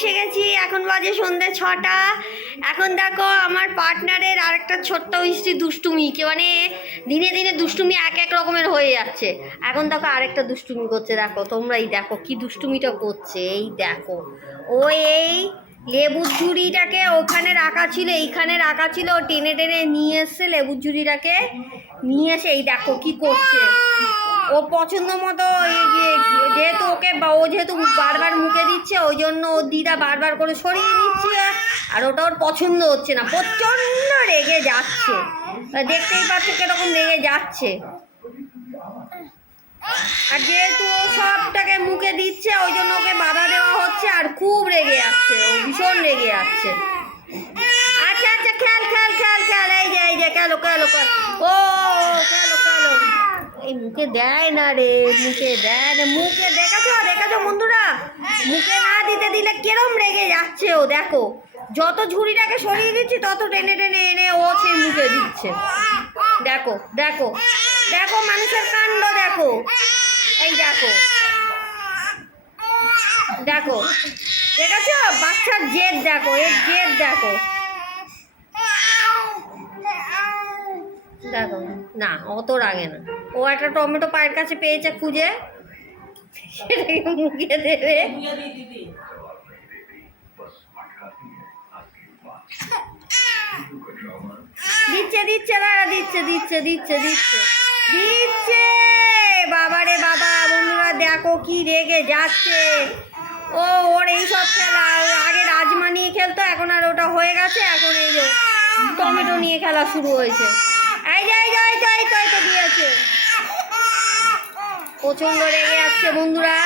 এসে গেছি। এখন বাজে সন্ধ্যে 6টা। এখন দেখো আমার পার্টনারের আরেকটা ছোট্ট মিষ্টি দুষ্টুমি, মানে দিনে দিনে দুষ্টুমি এক এক রকমের হয়ে যাচ্ছে। এখন দেখো আরেকটা দুষ্টুমি করছে, দেখো তোমরাই দেখো কি দুষ্টুমিটা করছে। এই দেখো, ও এই লেবুর ঝুড়িটাকে ওখানে রাখা ছিল, এইখানে রাখা ছিল, ও টেনে টেনে নিয়ে এসছে লেবুর ঝুড়িটাকে, নিয়ে এসে এই দেখো কি করছে। ও পছন্দ মতো যেহেতু ও যেহেতু বারবার মুখে দিচ্ছে, ওই জন্য ওর দিদা বারবার করে সরিয়ে নিচ্ছে, আর ওটা ওর পছন্দ হচ্ছে না, প্রচণ্ড রেগে যাচ্ছে। দেখতেই পাচ্ছে কিরকম রেগে যাচ্ছে। আর যেহেতু ও সবটাকে মুখে দিচ্ছে, ওই জন্য ওকে বাধা দেওয়া হচ্ছে, আর খুব রেগে যাচ্ছে, ও ভীষণ রেগে যাচ্ছে। আচ্ছা আচ্ছা, খেল খেল খেল খেল, এই যে খেলো খেলো খেলো, ও খেলো খেলো। এই মুখে দেয় না রে, মুখে দেয় না, মুখে দেখাছো দেখাছো বন্ধুরা, মুখে না দিতে দিলে কিরম রেগে যাচ্ছে ও। দেখো যত ঝুড়িটাকে সরিয়ে দিচ্ছি তত টেনে টেনে এনে ও সেই মুখে দিচ্ছে। দেখো দেখো দেখো মানুষের কাণ্ড দেখো, এই দেখো দেখো, দেখেছো বাচ্চার জেদ, দেখো এর জেদ দেখো। দেখো না, অত রাগে না। ও একটা টমেটো পায়ের কাছে পেয়েছে খুঁজে, সেটাকে মুখে দেবে। দিচ্ছে দিচ্ছে দাঁড়া, দিচ্ছে দিচ্ছে দিচ্ছে দিচ্ছে দিচ্ছে। বাবা রে বাবা, বন্ধুরা দেখো কি রেগে যাচ্ছে ও। ওর এইসব খেলা, আগে রাজমা নিয়ে খেলতো, এখন আর ওটা হয়ে গেছে, এখন এই যে টমেটো নিয়ে খেলা শুরু হয়েছে। এই যাই যাই যাই তাই তো দিয়েছে, প্রচণ্ড রেগে যাচ্ছে বন্ধুরা।